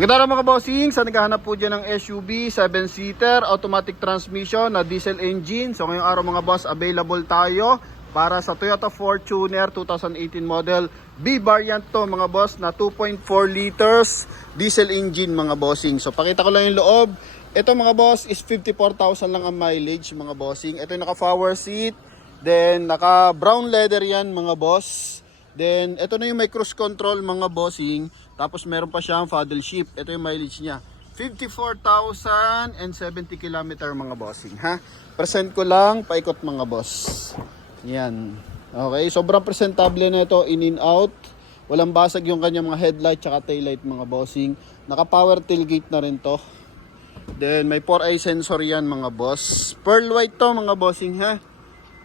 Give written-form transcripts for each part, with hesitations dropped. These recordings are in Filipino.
Magandang araw mga bossing, sa naghahanap po dyan ng SUV, 7-seater, automatic transmission na diesel engine. So ngayong araw mga boss, available tayo para sa Toyota Fortuner 2018 model. B variant to mga boss na 2.4 liters diesel engine mga bossing. So pakita ko lang yung loob. Ito mga boss is 54,000 lang ang mileage mga bossing. Ito yung naka power seat, then naka brown leather yan mga boss. Then ito na yung may cruise control mga bossing. Tapos meron pa siyang paddle shift. Ito yung mileage niya. 54,070 km mga bossing. Ha? Present ko lang, paikot mga boss. Yan. Okay, sobrang presentable na ito, in and out. Walang basag yung kanyang mga headlight tsaka taillight mga bossing. Naka power tailgate na rin to. Then may 4eye sensor yan mga boss. Pearl white to mga bossing ha.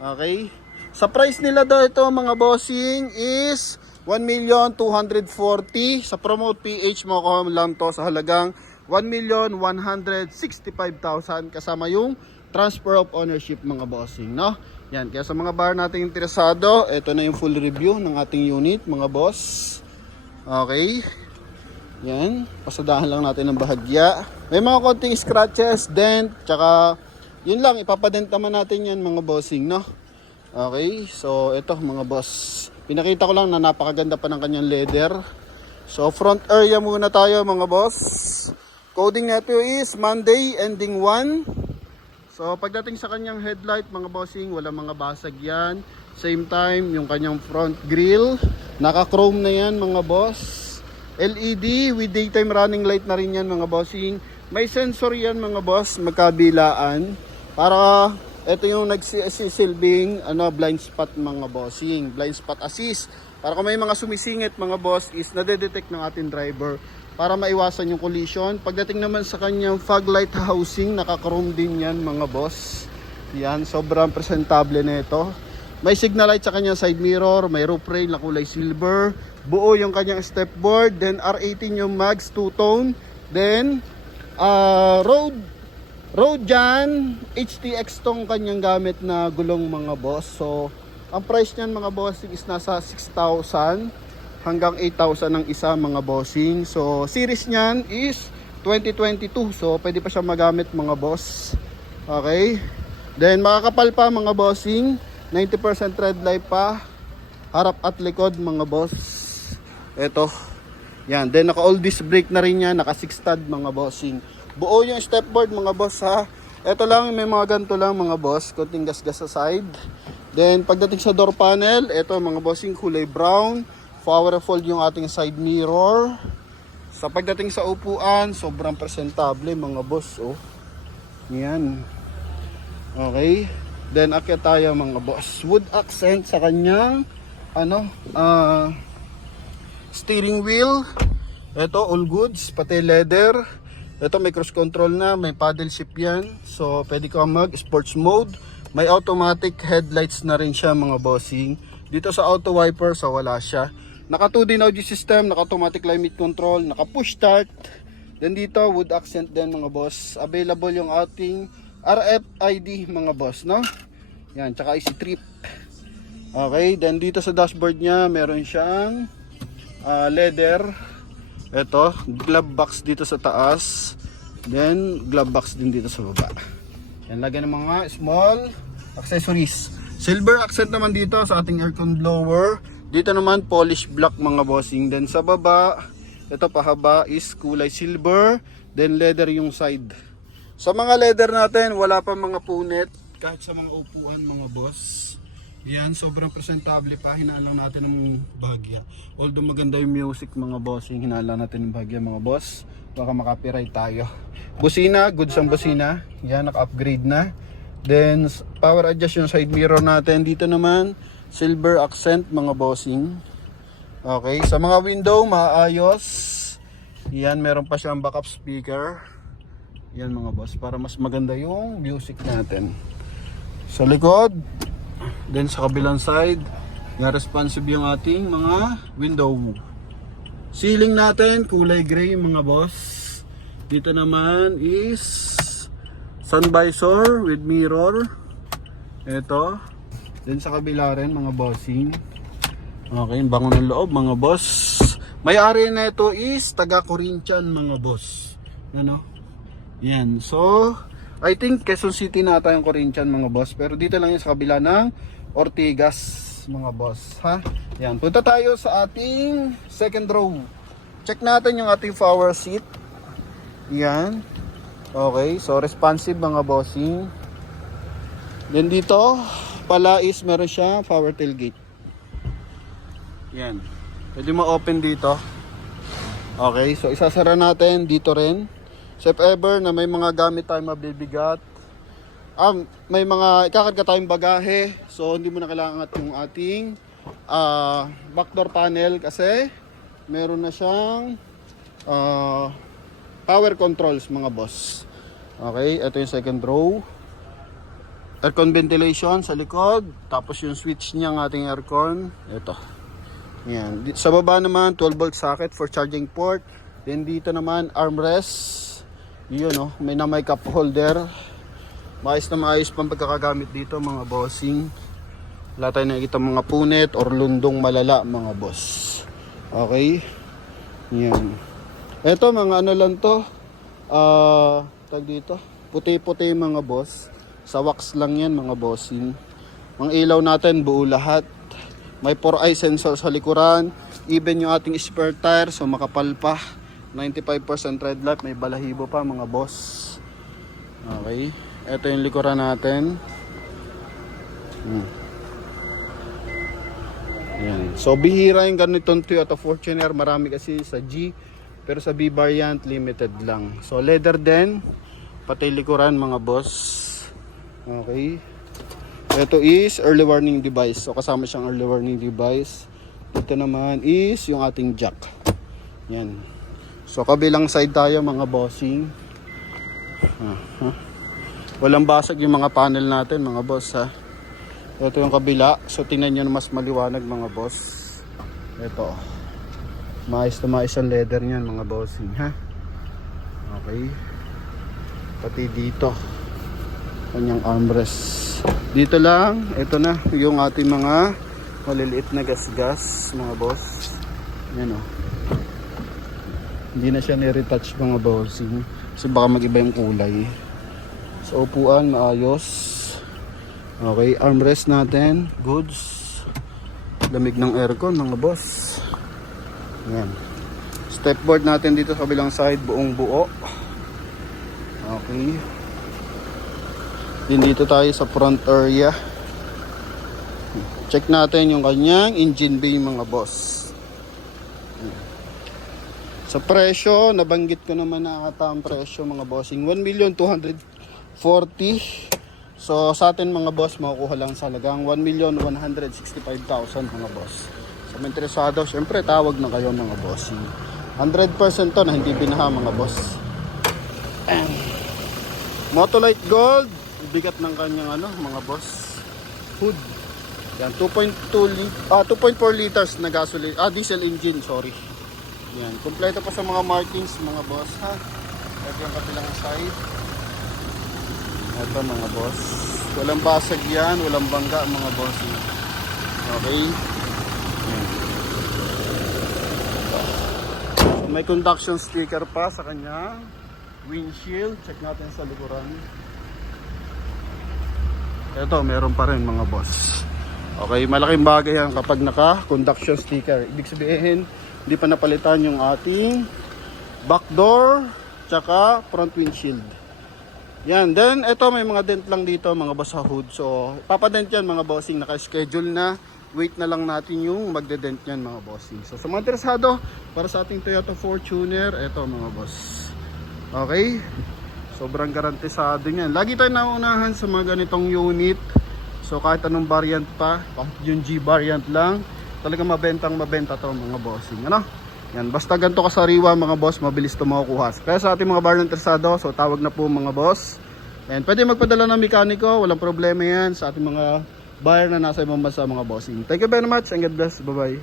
Okay. Sa price nila daw ito mga bossing is 1,240,000. Sa promote PH mo ko lang to sa halagang 1,165,000 kasama yung transfer of ownership mga bossing, no? Yan, kaya sa mga bar nating interesado, ito na yung full review ng ating unit mga boss. Okay. Yan, pasadahan lang natin ng bahagya. May mga konting scratches, dent, tsaka yun lang, ipapadent naman natin yan mga bossing, no? Okay, so ito mga boss. Pinakita ko lang na napakaganda pa ng kanyang leather. So front area muna tayo mga boss. Coding nito is Monday ending 1. So pagdating sa kanyang headlight mga bossing, wala mga basag yan. Same time yung kanyang front grille, naka-chrome na yan mga boss. LED with daytime running light na rin yan mga bossing. May sensor yan mga boss, magkabilaan. Para ito yung nagsisilbing blind spot mga bossing, blind spot assist. Para kung may mga sumisingit mga boss is nade-detect ng ating driver para maiwasan yung collision. Pagdating naman sa kanyang fog light housing, naka-chrome din yan mga boss. Yan, sobrang presentable na ito. May signal light sa kanyang side mirror, may roof rail na kulay silver. Buo yung kanyang stepboard, then R18 yung mags, two-tone. Then Road dyan, HTX tong kanyang gamit na gulong mga boss. So, ang price niyan mga bossing is nasa 6,000 hanggang 8,000 ang isa mga bossing. So, series niyan is 2022. So, pwede pa siya magamit mga boss. Okay. Then, makakapal pa mga bossing. 90% red light pa. Harap at likod mga boss. Ito. Yan. Then, naka-all disc brake na rin yan. Naka 6 stud mga bossing. Buo yung stepboard mga boss ha. Ito lang, may mga ganito lang mga boss. Konting gas-gas sa side. Then pagdating sa door panel, ito mga bossing kulay brown. Powerful yung ating side mirror. Sa pagdating sa upuan, sobrang presentable mga boss. Oh. Yan. Okay. Then akyat tayo mga boss. Wood accent sa kanyang steering wheel. Ito all goods, pati leather. Ito may cruise control na, may paddle shift yan. So pwede ka mag sports mode. May automatic headlights na rin siya mga bossing. Dito sa auto wiper, so wala siya. Naka 2D audio system, naka automatic climate control, naka push start. Then dito wood accent din mga boss. Available yung ating RFID mga boss, no? Yan, tsaka easy trip. Okay, then dito sa dashboard niya, meron siyang leather. Ito, glove box dito sa taas. Then, glove box din dito sa baba. Yan, lagyan ng mga small accessories. Silver accent naman dito sa ating aircon blower. Dito naman, polish black mga bossing. Then sa baba, ito pahaba is kulay silver. Then leather yung side. Sa mga leather natin, wala pa mga punit. Kahit sa mga upuan mga boss. Yan, sobrang presentable pa. Hinaan lang natin ng bahagya. Although maganda yung music mga bossing, hinaan lang natin ng bahagya mga boss. Baka makapiright tayo. Busina, goods ang busina. Yan, naka-upgrade na. Then, power adjust yung side mirror natin. Dito naman, silver accent mga bossing. Okay, sa mga window, maayos. Yan, meron pa siyang backup speaker. Yan mga boss, para mas maganda yung music natin. Sa likod, then sa kabilang side, yan responsive yung ating mga window. Ceiling natin, kulay gray mga boss. Dito naman is sun visor with mirror. Ito. Then sa kabila rin mga bossing. Okay, bango ng loob mga boss. May-ari na ito is taga Corinthian mga boss. Ano? Yan. So, I think Quezon City na tayong Corinthian mga boss. Pero dito lang yan sa kabila ng Ortigas mga boss. Ha? Yan. Punta tayo sa ating second row. Check natin yung ating power seat. Yan. Okay. So, responsive mga bossing. Then dito pala is meron siya power tailgate. Yan. Pwede ma-open dito. Okay. So, isasara natin dito rin. So if ever na may mga gamit tayong mabibigat, may mga ikakarga tayong bagahe, so hindi mo na kailangan yung ating backdoor panel kasi meron na siyang power controls mga boss. Okay, ito yung second row. Aircon ventilation sa likod, tapos yung switch niya ng ating aircon, ito. Yan. Sa baba naman 12 volt socket for charging port. Then dito naman armrest. Yun oh, may na may cup holder. Maayos na maayos pang pagkakagamit dito mga bossing. Wala tayo nakikita mga punit or lundong malala mga boss. Okay. Yan. Eto mga ano lang to. Tag dito. Puti-puti mga boss. Sa wax lang yan mga bossing. Mga ilaw natin buo lahat. May 4-eye sensor sa likuran. Even yung ating spare tire so makapal pa. 95% red light, may balahibo pa mga boss. Okay, ito yung likuran natin. Yan. So bihira yung ganitong Toyota Fortuner, marami kasi sa G, pero sa B variant limited lang. So leather din, pati likuran mga boss. Okay. Ito is early warning device. So kasama siyang early warning device. Ito naman is yung ating jack. Yan. So kabilang side tayo mga bossing. Walang basag yung mga panel natin mga boss ha. Ito yung kabila. So tingnan nyo na mas maliwanag mga boss. Ito. Maayos na maayos ang leather niyan mga bossing ha. Okay. Pati dito. Kanyang armrest. Dito lang. Ito na yung ating mga maliliit na gas-gas mga boss. Yan o. Hindi na siya ni-retouch mga bossing. Kasi baka mag-iba yung kulay. So upuan, maayos. Okay, armrest natin. Goods. Lamig ng aircon mga boss. Yan. Stepboard natin dito sa kabilang side, buong buo. Okay. Din dito tayo sa front area. Check natin yung kanyang engine bay mga boss. Sa presyo, nabanggit ko naman na ata ang presyo mga bossing. 1,240,000. So sa atin mga boss, makukuha lang sa halagang 1,165,000 mga boss. Sa mga interesado, syempre tawag na kayo mga bossing. 100% to na hindi binaha mga boss. Motolite Gold, bigat ng kanyang ano mga boss. Hood. Yan, 2.4 liters na gasoline, diesel engine, sorry. Yan, kompleto pa sa mga markings mga boss ha. Ito yung kabilang side. Ito mga boss. Walang basag yan, walang bangga mga boss. Okay. Yan. So, may conduction sticker pa sa kanya. Windshield, check natin sa likuran. Ito, meron pa rin mga boss. Okay, malaking bagay yan kapag naka-conduction sticker. Ibig sabihin, hindi pa napalitan yung ating back door tsaka front windshield. Yan, then ito may mga dent lang dito mga boss sa hood. So papadent yan mga bossing, naka-schedule na. Wait na lang natin yung magde-dent yan mga bossing. So sa mga interesado para sa ating Toyota Fortuner, ito mga boss. Okay, sobrang garantisado yan. Lagi tayo naunahan sa mga ganitong unit. So kahit anong variant pa, kahit yung G variant lang, talagang mabenta to mga bossing. Ano? Yan, basta ganito kasariwa mga boss, mabilis to makukuha. Kaya sa ating mga bar na interesado, so tawag na po mga boss. And pwede magpadala ng mekaniko, walang problema yan sa ating mga buyer na nasa ibang bansa mga bossing. Thank you very much and God bless. Bye bye.